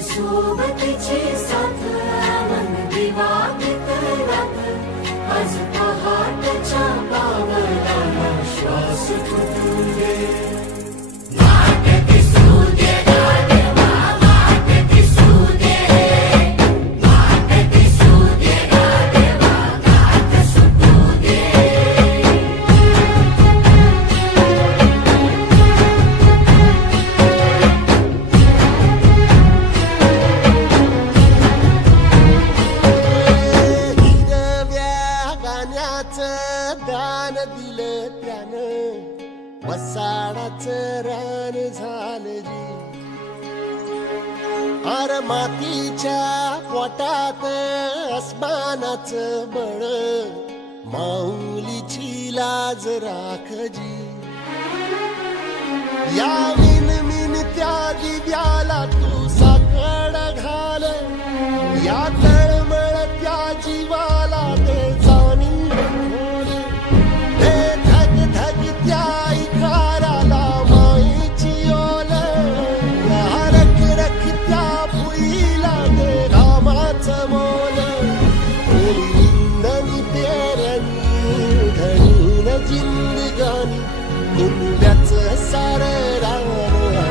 सोबतीची साथ मन दिवा रात. आज पहाटच्या दान दिलं त्यानं. वसाडाच रान झालं जी. अर मातीच्या पोटात अस्मानाचं बळ. माऊलीची लाज राखजी या विन मिन त्या दिव्याला तू साकड घाल. या तळमळ त्या जीवा गाणी बोलूयाच सार राम